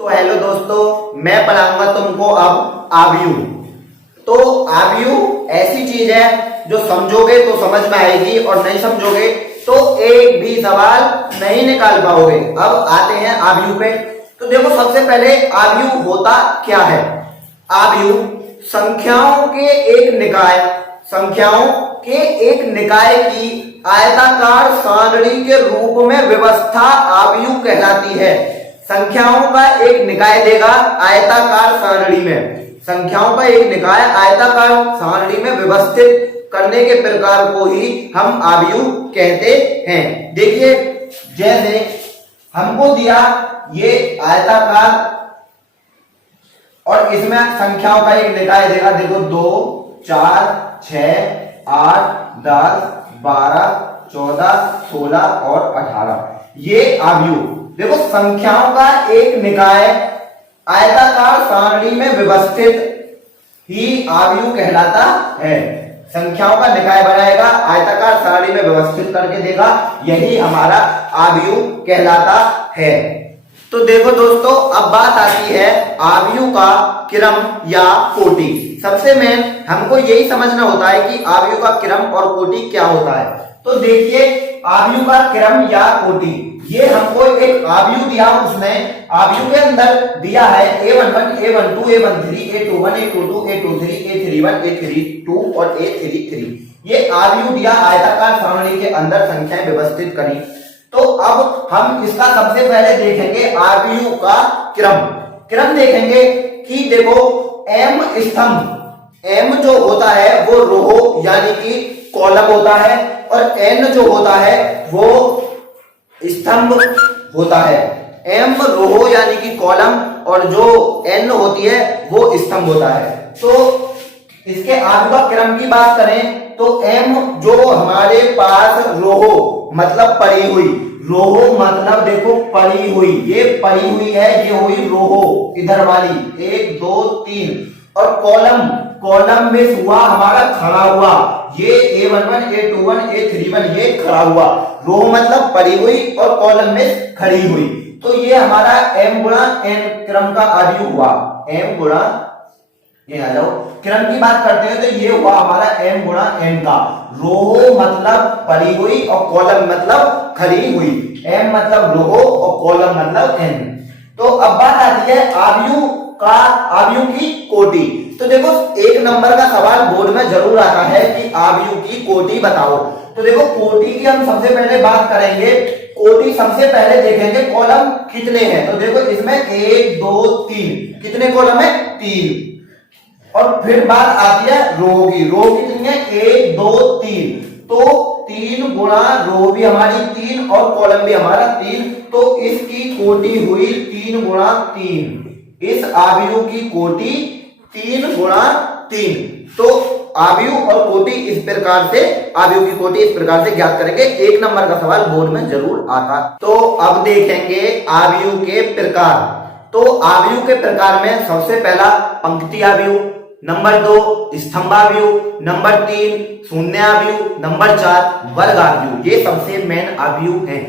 तो हेलो दोस्तों, मैं पढ़ाऊंगा तुमको अब आव्यूह। तो आव्यूह ऐसी चीज है जो समझोगे तो समझ में आएगी और नहीं समझोगे तो एक भी सवाल नहीं निकाल पाओगे। अब आते हैं आव्यूह पे। तो देखो, सबसे पहले आव्यूह होता क्या है। आव्यूह संख्याओं के एक निकाय की आयताकार सारणी के रूप में व्यवस्था आव्यूह कहलाती है। संख्याओं का एक निकाय देगा आयताकार सारणी में, संख्याओं का एक निकाय आयताकार सारणी में व्यवस्थित करने के प्रकार को ही हम आव्यूह कहते हैं। देखिए, जैसे हमको दिया ये आयताकार और इसमें संख्याओं का एक निकाय देगा। देखो 2, 4, 6, 8, 10, 12, 14, 16 और 18, ये आव्यूह। देखो, संख्याओं का एक निकाय आयताकार सारणी में व्यवस्थित ही आव्यूह कहलाता है। संख्याओं का निकाय बनाएगा, आयताकार सारणी में व्यवस्थित करके देगा, यही हमारा आव्यूह कहलाता है। तो देखो दोस्तों, अब बात आती है आव्यूह का क्रम या कोटि। सबसे मेन हमको यही समझना होता है कि आव्यूह का क्रम और कोटि क्या होता है। तो देखिए, आव्यूह का क्रम या कोटि, ये हमको एक आव्यूह दिया, उसमें आव्यूह के अंदर दिया है A11, A12, A13, A21, A22, A23, A31, A32 और A33। ये आव्यूह दिया, आयताकार सारणी के अंदर संख्याएं व्यवस्थित करी। तो अब हम इसका सबसे पहले देखेंगे आव्यूह का क्रम देखेंगे कि देखो, M स्तंभ, M जो होता है वो रो यानी कि कॉलम होता है और N जो होता है वो स्तंभ होता है। M रो यानी कि कॉलम और जो N होती है वो स्तंभ होता है। तो इसके आव्यूह का क्रम की बात करें तो M जो हमारे पास रो मतलब पड़ी हुई, रोहो मतलब देखो पड़ी हुई, ये पड़ी हुई है, ये हुई रोहो इधर वाली 1 2 3, और कॉलम में हुआ हमारा खड़ा हुआ, ये A11, A21, A31, ये खड़ा हुआ। रोहो मतलब पड़ी हुई और कॉलम में खड़ी हुई। तो ये हमारा M गुणा N क्रम का आव्यूह हुआ। M गुणा, ये आ जाओ, क्रम की बात करते हैं तो ये हुआ हमारा M गुणा N का। रो मतलब पड़ी हुई और कॉलम मतलब खड़ी हुई। M मतलब रो और कॉलम मतलब N। तो अब बात आती है आव्यूह की कोटि। तो देखो, एक नंबर का सवाल बोर्ड में जरूर आता है कि आव्यूह की कोटि बताओ। तो देखो, कोटि की हम सबसे पहले बात करेंगे। कोटि सबसे पहले देखेंगे कॉलम कितने हैं। तो देखो, इसमें 1 2 3, कितने कॉलम है? 3। और फिर बात आती है रो की। रो कितनी है? 1 2 3। तो 3 गुणा रो भी हमारी 3 और कॉलम भी हमारा 3। तो इसकी कोटि हुई 3 गुणा 3। इस आव्यूह की कोटि 3 गुणा 3। तो आव्यूह और कोटि इस प्रकार से, आव्यूह की कोटि इस प्रकार से ज्ञात करेंगे। एक नंबर का सवाल बोर्ड में जरूर आता। तो अब देखेंगे आव्यूह के प्रकार। तो आव्यूह के प्रकार में सबसे पहला पंक्ति आव्यूह, नंबर 2 स्तंभ आव्यूह, नंबर 3 शून्य आव्यूह, नंबर 4 वर्ग आव्यूह। ये सबसे मेन आव्यूह हैं।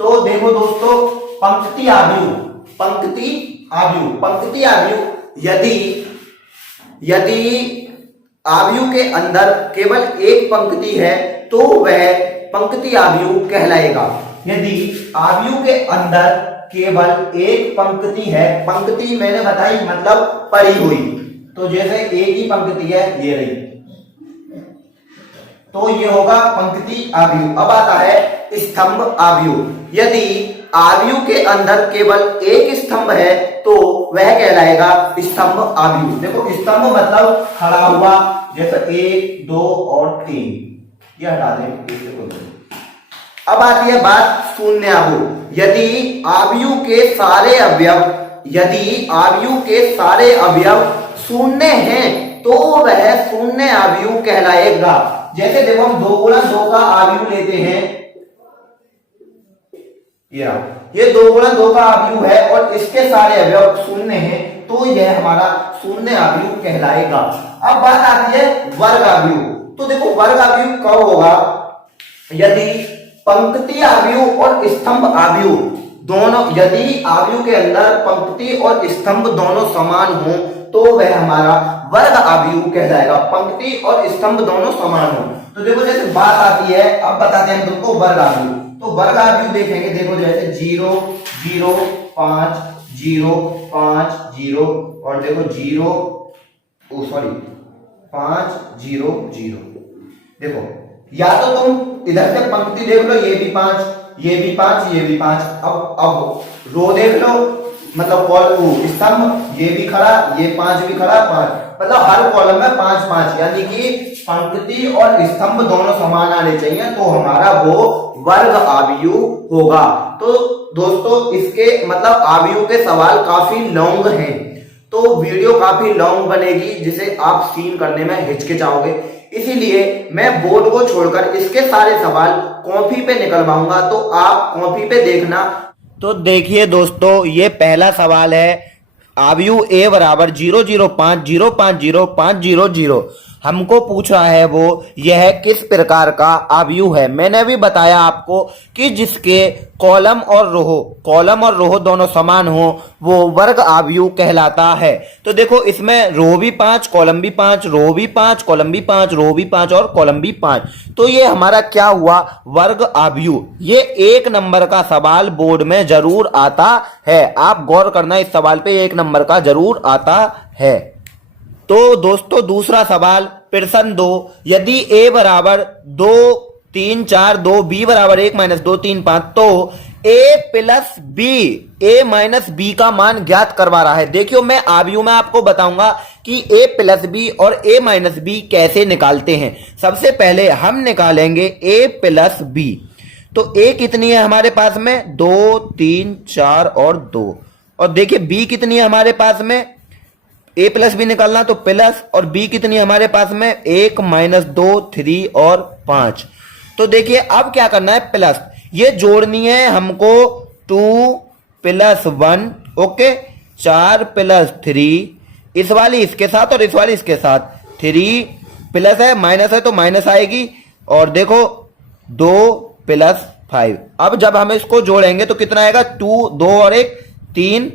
तो देखो दोस्तों, पंक्ति आव्यूह यदि आव्यूह के अंदर केवल एक पंक्ति है तो वह पंक्ति आव्यूह कहलाएगा। यदि आव्यूह के अंदर केवल एक पंक्ति है, पंक्ति मैंने बताई मतलब पड़ी हुई, तो जैसे एक ही पंक्ति है, ये रही, तो ये होगा पंक्ति आव्यूह। अब आता है स्तंभ आव्यूह। यदि आव्यूह के अंदर केवल एक स्तंभ है तो वह कहलाएगा स्तंभ आव्यूह। देखो, स्तंभ मतलब खड़ा हुआ, जैसे 1 2 और 3, ये हटा दें। अब आती है बात शून्य आव्यूह। यदि आव्यूह के सारे अवयव शून्य हैं तो वह शून्य आव्यूह कहलाएगा। जैसे देखो, हम 2 गुणा 2 का आव्यूह लेते हैं, ये 2 गुणा 2 का आव्यूह है और इसके सारे अवयव शून्य हैं, तो यह हमारा शून्य आव्यूह कहलाएगा। अब बात आती है वर्ग आव्यूह। तो देखो, वर्ग आव्यूह कब होगा? यदि पंक्ति आव्यूह और स्तंभ आव्यूह दोनों यदि आव्यूह के अंदर पंक्ति और स्तंभ दोनों समान हो तो वह हमारा वर्ग आव्यूह कहलाएगा। पंक्ति और स्तंभ दोनों समान हो तो देखो जैसे बात आती है, अब बताते हैं हम तुमको वर्ग आव्यूह। तो वर्ग आव्यूह देखेंगे, देखो जैसे 0 0 5 0 5 0 और देखो 5 0 0। देखो या तो तुम इधर से पंक्ति देख लो, ये भी 5 ये भी 5 ये भी 5। अब रो देख लो, मतलब स्तंभ, ये भी खड़ा ये 5 भी खड़ा 5, मतलब हर कॉलम में 5 5, यानी कि पंक्ति और स्तंभ दोनों समान आने चाहिए तो हमारा वो वर्ग आव्यूह होगा। तो दोस्तों इसके मतलब आव्यूह के सवाल काफी लॉन्ग हैं तो वीडियो काफी लॉन्ग बनेगी जिसे आप सीन करने में हिचकिचाओगे, इसीलिए मैं बोर्ड को छोड़कर इसके सारे सवाल कॉपी पे निकलवाऊंगा तो आप कॉपी पे देखना। तो देखिए दोस्तों, ये पहला सवाल है, आव्यूह ए बराबर 0 0 5 0 5 0 5 0 0। हमको पूछ रहा है वो यह किस प्रकार का आव्यूह है। मैंने भी बताया आपको कि जिसके कॉलम और रो दोनों समान हो वो वर्ग आव्यूह कहलाता है। तो देखो इसमें रो भी 5 कॉलम भी 5, रो भी 5 कॉलम भी 5, रो भी 5 और कॉलम भी 5, तो ये हमारा क्या हुआ, वर्ग आव्यूह। ये 1 नंबर का सवाल बोर्ड में जरूर आता है, आप गौर करना इस सवाल पे, 1 नंबर का जरूर आता है। तो दोस्तों दूसरा सवाल प्रश्न 2, यदि a बराबर 2 3 4 2 b बराबर 1 - 2 3 5 तो a प्लस b का मान ज्ञात करवा रहा है। देखियो मैं आव्यूह में आपको बताऊंगा कि a प्लस b और a माइनस b कैसे निकालते हैं। सबसे पहले हम निकालेंगे a प्लस b। तो a कितनी है हमारे पास में, 2 3 4 और 2, और देखिए b कितनी है हमारे पास में, a प्लस बी निकालना तो प्लस, और b कितनी हमारे पास में, 1 - 2 3 और 5। तो देखिए अब क्या करना है, प्लस ये जोड़नी है हमको 2 + 1, ओके, 4 + 3, इस वाली इसके साथ और इस वाली इसके साथ, 3 प्लस है माइनस है तो माइनस आएगी, और देखो 2 + 5। अब जब हम इसको जोड़ेंगे तो कितना आएगा, 2 2 और 1 3,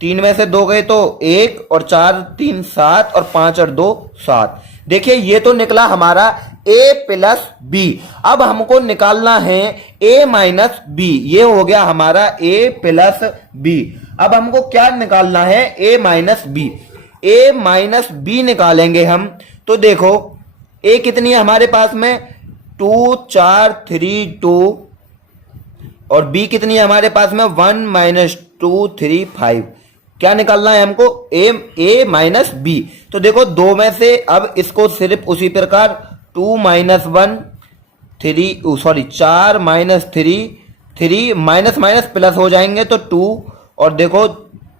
3 में से 2 गए तो 1, और 4 3 7, और 5 और 2 7। देखिए ये तो निकला हमारा a प्लस b। अब हमको निकालना है a माइनस b, ये हो गया हमारा a प्लस b। अब हमको क्या निकालना है, a minus b। a minus b निकालेंगे हम तो देखो a कितनी है हमारे पास में, 2 4 3 2, और b कितनी है हमारे पास में, 1 - 2 3 5। क्या निकालना है हमको, a माइनस b। तो देखो 2 में से अब इसको सिर्फ उसी प्रकार 2 - 1 3 सॉरी 4 - 3 3 माइनस माइनस प्लस हो जाएंगे तो 2, और देखो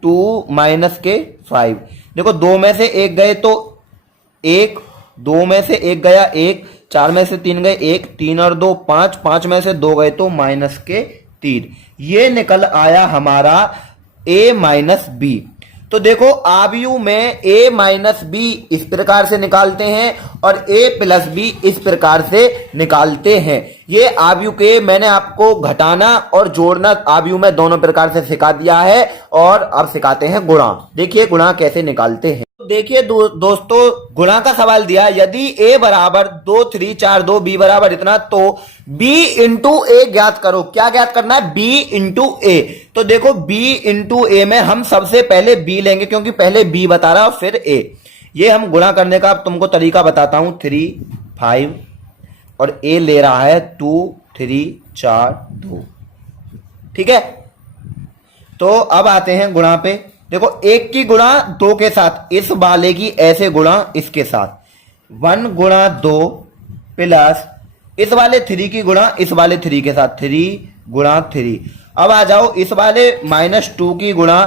2 - के 5। देखो 2 में से 1 गए तो 1, 2 में से 1 गया 1, 4 में से 3 गए 1, 3 और 2 5, 5 में से 2 गए तो माइनस के 3। ये निकल आया हमारा a माइनस b। तो देखो आव्यूह में a माइनस b इस प्रकार से निकालते हैं और a प्लस b इस प्रकार से निकालते हैं। ये आव्यूह के मैंने आपको घटाना और जोड़ना आव्यूह में दोनों प्रकार से सिखा दिया है, और अब सिखाते हैं गुणा। देखिए गुणा कैसे निकालते हैं। देखिए दोस्तों गुणा का सवाल दिया, यदि a बराबर 2 3 4 2 b बराबर इतना तो b इंटू a ज्ञात करो। क्या ज्ञात करना है, b इंटू a। तो देखो b इंटू a में हम सबसे पहले b लेंगे क्योंकि पहले b बता रहा फिर a। ये हम गुणा करने का तुमको तरीका बताता हूं, 3 5 और a ले रहा है 2 3 4 2, ठीक है। तो अब आते हैं गुणा पे। देखो 1 की गुणा 2 के साथ, इस वाले की ऐसे गुणा इसके साथ, 1 गुणा 2 प्लस इस वाले 3 की गुणा इस वाले 3 के साथ, 3 गुणा 3। अब आ जाओ इस वाले -2 की गुणा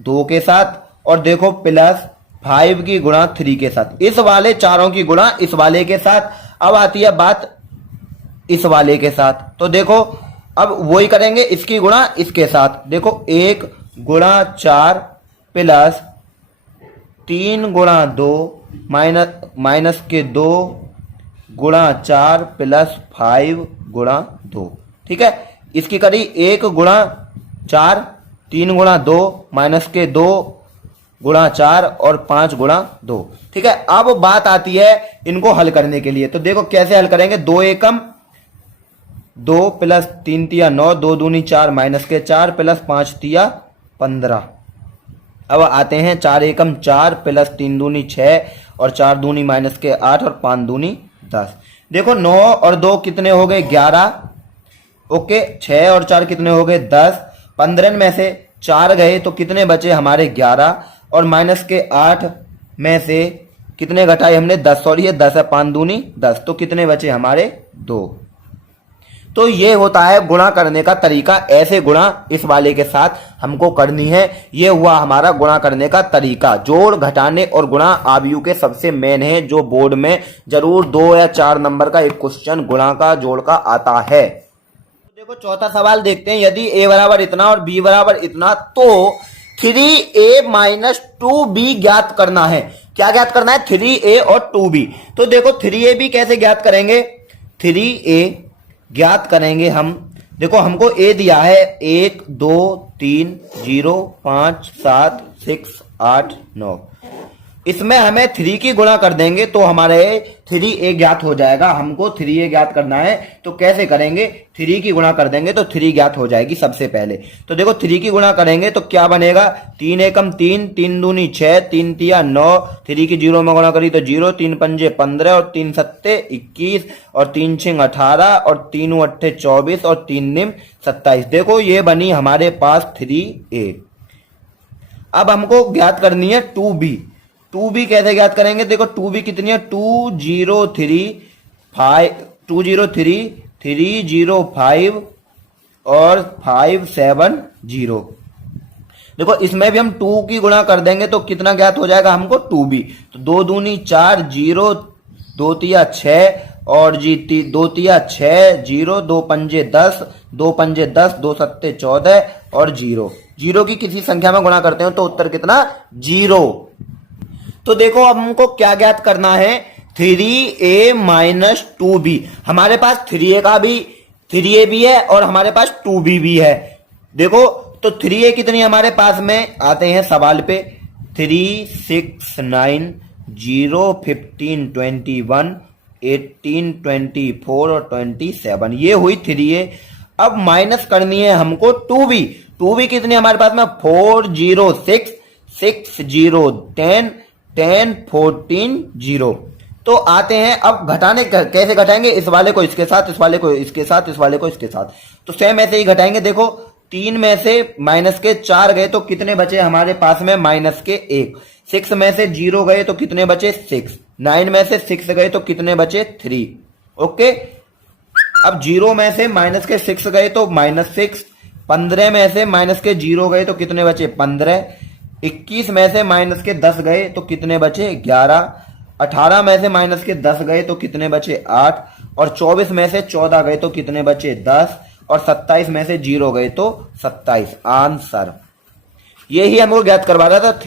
2 के साथ, और देखो प्लस 5 की गुणा 3 के साथ, इस वाले चारों की गुणा इस वाले के साथ। अब आती है बात इस वाले के साथ, तो देखो अब वही करेंगे, इसकी गुणा इसके साथ। देखो 1 गुणा 4 प्लस 3 गुणा 2 माइनस के 2 गुणा 4 प्लस 5 गुणा 2, ठीक है। इसकी करी 1 गुणा 4, 3 गुणा 2 माइनस के 2 गुणा 4 और 5 गुणा 2। ठीक है, अब बात आती है इनको हल करने के लिए। तो देखो कैसे हल करेंगे। 2 एकम 2 प्लस 3 तिया 9, 2 दूनी 4 माइनस के 4 प्लस 5 तिया 15। अब आते हैं 4 एकम 4 प्लस 3 दूनी 6 और 4 दूनी माइनस के 8 और 5 दूनी 10। देखो 9 और 2 कितने हो गए 11। ओके, 6 और 4 कितने हो गए 10। 15 में से 4 गए तो कितने बचे हमारे 11 और माइनस के 8 में से कितने घटाए हमने 10। और ये 10 है, 5 दूनी 10 तो कितने बचे हमारे 2। तो ये होता है गुणा करने का तरीका। ऐसे गुणा इस वाले के साथ हमको करनी है। ये हुआ हमारा गुणा करने का तरीका। जोड़, घटाने और गुणा आबयू के सबसे मेन है, जो बोर्ड में जरूर 2 या 4 नंबर का एक क्वेश्चन गुणा का जोड़ का आता है। देखो चौथा सवाल देखते हैं। यदि a बराबर इतना और b बराबर इतना तो 3a माइनस 2b ज्ञात करना है। क्या ज्ञात करना है 3a और 2b। तो देखो 3ab कैसे ज्ञात करेंगे। 3a ज्ञात करेंगे हम। देखो हमको a दिया है 1 2 3 0 5 7 6 8 9। इसमें हमें 3 की गुणा कर देंगे तो हमारे 3a ज्ञात हो जाएगा। हमको 3a ज्ञात करना है तो कैसे करेंगे। 3 की गुणा कर देंगे तो 3 ज्ञात हो जाएगी सबसे पहले। तो देखो 3 की गुणा करेंगे तो क्या बनेगा 3 एकम 3, 3 दूनी 6, 3 तिया 9, 3 की 0 में गुणा करी तो 0, 3 पंजे 15 और 3 सत्ते 21 और 3 छिंग 18 और 3 अट्ठे 24 और 3 निम 27। देखो ये बनी हमारे पास 3a। अब हमको ज्ञात करनी है 2b। 2b कैसे ज्ञात करेंगे। देखो 2b कितनी है 203 305 और 570। देखो इसमें भी हम 2 की गुणा कर देंगे तो कितना ज्ञात हो जाएगा हमको 2b। तो 2 दूनी 4 0 2 तिया 6 और जी 2 तिया 6 0 2 पंजे 10 2 पंजे 10 2 सत्ते 14 और 0 की किसी संख्या में गुणा करते हो तो उत्तर कितना 0। तो देखो अब हमको क्या ज्ञात करना है 3a माइनस 2b। हमारे पास 3a का भी 3a भी है और हमारे पास 2b भी है। देखो तो 3a कितनी हमारे पास में आते हैं सवाल पे 3 6 9 0 15 21 18 24 और 27। ये हुई 3a। अब माइनस करनी है हमको 2b। 2b कितनी हमारे पास में 4 0 6 6 0 10 10 14 0। तो आते हैं अब घटाने कैसे घटाएंगे। इस वाले को इसके साथ, इस वाले को इसके साथ, इस वाले को इसके साथ। तो सेम ऐसे ही घटाएंगे। देखो 3 में से माइनस के 4 गए तो कितने बचे हमारे पास में माइनस के 1। 6 में से 0 गए तो कितने बचे 6। 9 में से 6 गए तो कितने बचे 3। ओके, अब 0 में से माइनस के 6 गए तो माइनस 6। 15 में से माइनस के 0 गए तो कितने बचे 15। 21 में से माइनस के 10 गए तो कितने बचे 11। 18 में से माइनस के 10 गए तो कितने बचे 8 और 24 में से 14 गए तो कितने बचे 10 और 27 में से 0 गए तो 27। आंसर यही हमको ज्ञात करवा रहा था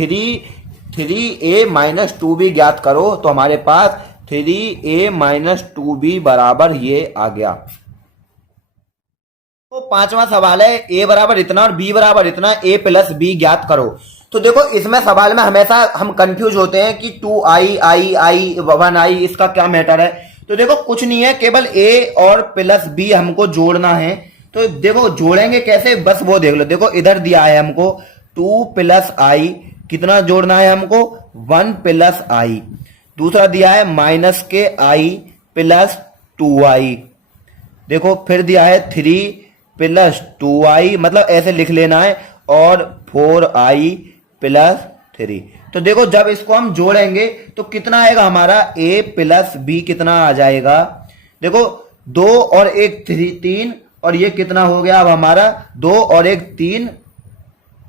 3a माइनस 2b ज्ञात करो। तो हमारे पास 3a माइनस 2b बराबर ये आ गया। तो पांचवा सवाल है a बराबर इतना और b बराबर इतना, a प्लस b ज्ञात करो। तो देखो इसमें सवाल में हमेशा हम कंफ्यूज होते हैं कि 2i i 1i इसका क्या मैटर है। तो देखो कुछ नहीं है, केवल a और प्लस b हमको जोड़ना है। तो देखो जोड़ेंगे कैसे, बस वो देख लो। देखो इधर दिया है हमको 2 प्लस i, कितना जोड़ना है हमको 1 प्लस i। दूसरा दिया है माइनस के i प्लस 2i। देखो फिर दिया है 3 प्लस 2i, मतलब ऐसे लिख लेना है, और 4i प्लस 3। तो देखो जब इसको हम जोड़ेंगे तो कितना आएगा हमारा a प्लस b कितना आ जाएगा। देखो 2 और 1 3 और ये कितना हो गया अब हमारा 2 और 1 3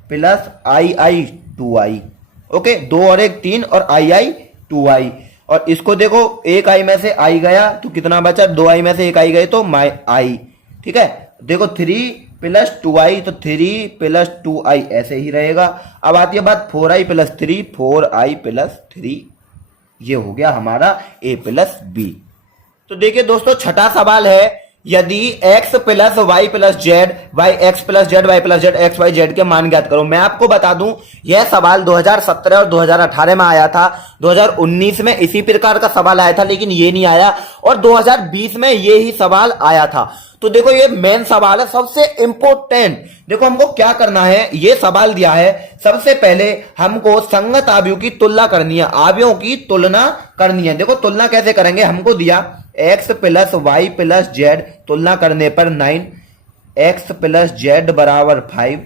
प्लस i 2i। ओके, 2 और 1 3 और i 2i। और इसको देखो 1 i में से i गया तो कितना बचा 2 i में से 1 i गए तो i। ठीक है, देखो 3 प्लस 2i तो 3 प्लस 2i ऐसे ही रहेगा। अब आती है बात 4i प्लस 3, 4i प्लस 3। ये हो गया हमारा a प्लस b। तो देखिए दोस्तों छठा सवाल है, यदि x plus y plus z y x plus z y plus z x y z के मान ज्ञात करो। मैं आपको बता दूं यह सवाल 2017 और 2018 में आया था, 2019 में इसी प्रकार का सवाल आया था लेकिन ये नहीं आया, और 2020 में ये ही सवाल आया था। तो देखो ये मेन सवाल है, सबसे इंपॉर्टेंट। देखो हमको क्या करना है, ये सवाल दिया है, सबसे पहले हमको संगत आव्यूह की तुलना करनी है, आव्यूहों की तुलना करनी है। देखो तुलना कैसे करेंगे, हमको दिया x plus y plus z, तुलना करने पर 9, x प्लस जेड बराबर 5,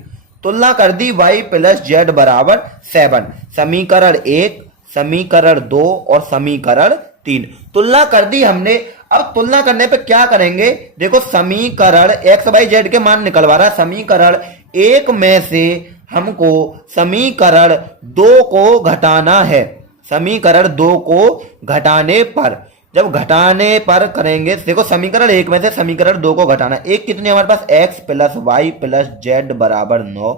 तुलना कर दी y प्लस जेड बराबर 7, समीकरण 1, समीकरण 2 और समीकरण 3 तुलना कर दी हमने। अब तुलना करने पे क्या करेंगे, देखो समीकरण x बाई जेड के मान निकलवा रहा है, समीकरण 1 में से हमको समीकरण 2 को घटाना है, समीकरण 2 को घटाने पर, जब घटाने पर करेंगे, देखो समीकरण 1 में से समीकरण 2 को घटाना, एक कितनी हमारे पास x plus y plus z बराबर 9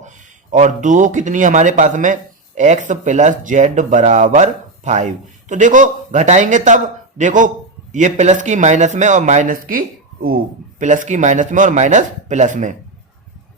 और 2 कितनी हमारे पास में x प्लस जेड बराबर 5। तो देखो घटाएंगे तब, देखो ये प्लस की माइनस में और माइनस की प्लस की माइनस में और माइनस प्लस में,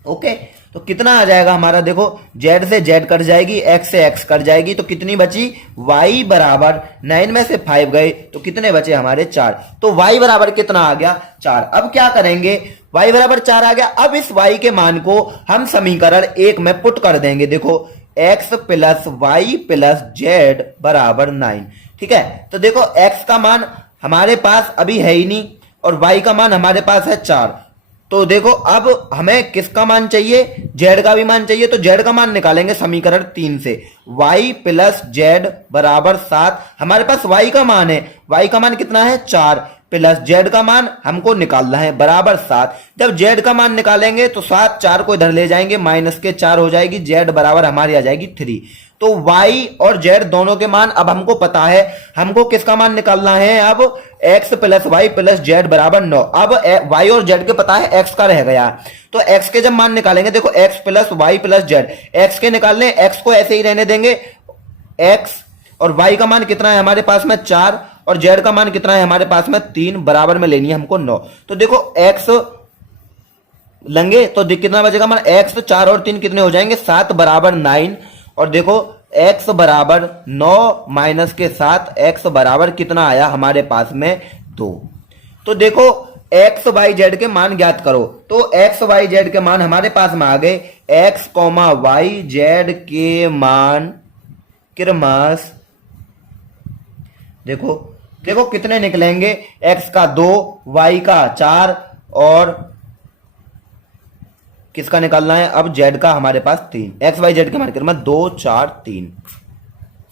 ओके। तो कितना आ जाएगा हमारा, देखो z से z कट जाएगी, x से x कट जाएगी, तो कितनी बची y बराबर 9 में से 5 गए तो कितने बचे हमारे 4। तो y बराबर कितना आ गया 4। अब क्या करेंगे, y बराबर 4 आ गया। अब इस y के मान को हम समीकरण 1 में पुट कर देंगे। देखो x plus y plus z बराबर 9, ठीक है। तो देखो x का मान हमारे पास अभी है ही नहीं और y का मान हमारे पास है 4। तो देखो अब हमें किसका मान चाहिए, z का भी मान चाहिए, तो z का मान निकालेंगे समीकरण 3 से, y प्लस जेड बराबर 7, हमारे पास y का मान है, y का मान कितना है 4 प्लस z का मान हमको निकालना है बराबर 7। जब z का मान निकालेंगे तो 7 4 को इधर ले जाएंगे, माइनस के 4 हो जाएगी, z बराबर हमारी आ जाएगी 3। तो y और z दोनों के मान अब हमको पता है, हमको किसका मान निकालना है, अब x plus y plus z बराबर 9। अब y और z के पता है, x का रह गया, तो x के जब मान निकालेंगे, देखो x plus y plus z, x के निकालने, x को ऐसे ही रहने देंगे, x और y का मान कितना है हमारे पास में 4 और z का मान कितना है हमारे पास में 3, बराबर में लेनी है हमको 9। तो देखो x लेंगे तो कितना बचेगा हमारा x, तो 4 और 3 कितने हो जाएंगे 7 बराबर 9, और देखो x बराबर 9 माइनस के 7, x बराबर कितना आया हमारे पास में 2। तो देखो x वाई जेड के मान ज्ञात करो, तो x वाई जेड के मान हमारे पास में आ गए, x वाई जेड के मान क्रमश देखो देखो कितने निकलेंगे, x का 2, y का 4 और किसका निकालना है अब z का हमारे पास 3, x वाई जेड के मान क्रमश 2 4 3।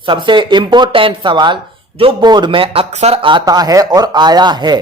सबसे इंपॉर्टेंट सवाल जो बोर्ड में अक्सर आता है और आया है,